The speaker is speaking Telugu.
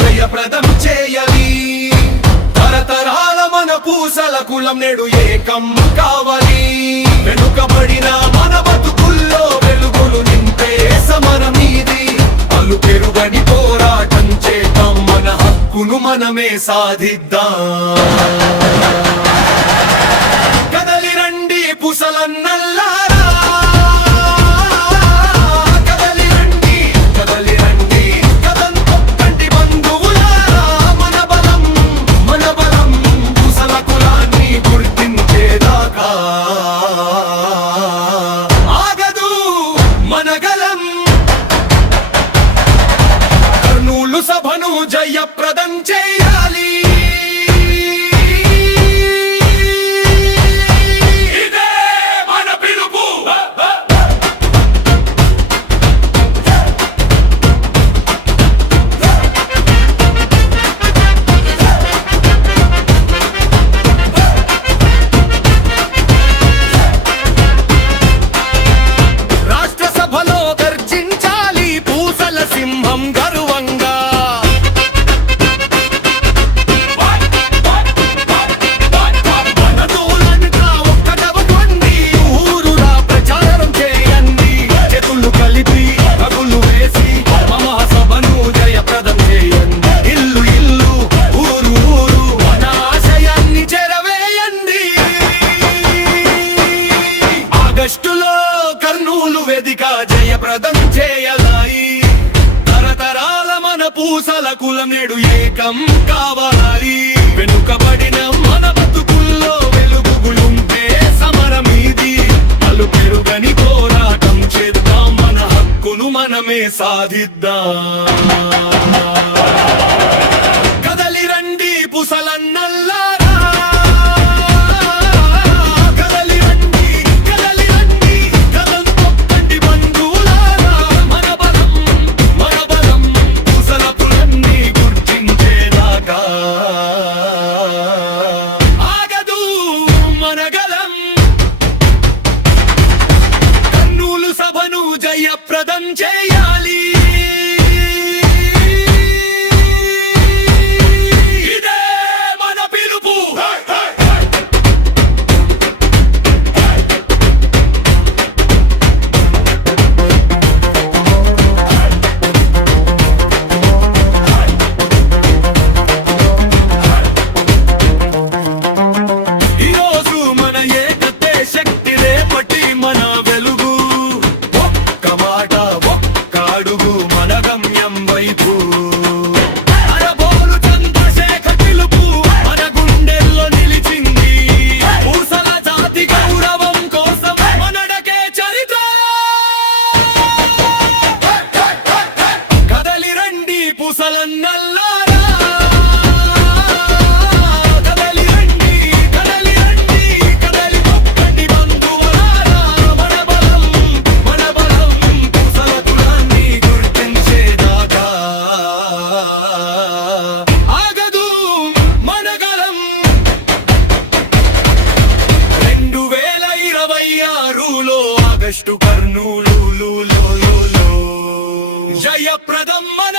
జయప్రదం చేయాలి తరతరాల మన పూసల కులం నేడు ఏకం కావాలి వెనుకబడిన మన బతుకుల్లో వెలుగులు నింపే సమరమీది అలుపెరుగని పోరాటం చేద్దాం మన హక్కును మనమే సాధిద్దాం కదలి రండి పూసలన్నల్లారా సభను జయప్రదం చేయాలి ఇదే మన పిలుపు రాష్ట్ర సభలో గర్జించాలి పూసల సింహం గర్వంగా కర్నూలు వేదిక జయప్రదం చేయాలి తరతరాల మన పూసల కులం నేడు ఏకం కావాలి వెనుకబడిన మన బతుకుల్లో వెలుగులుంటే సమరమీది అలుపెరుగని పోరాటం చేద్దాం మన హక్కును మనమే సాధిద్దాం కదలి రండి పూసలన్నల్లారా జయప్రదం చేయాలి ఇదే మన పిలుపు ఈరోజు మన ఏకతే శక్తి రేపటి మన వెలుగు మన గమ్యం వైపు అరబోలు చంద్రశేఖర్ పిలుపు మన గుండెల్లో నిలిచింది పూసల జాతి గౌరవం కోసం మనడకే చరిత్ర కదలి రండి పూసలన్నల్లారా ఆగస్టు కర్నూలు జయప్రదం మన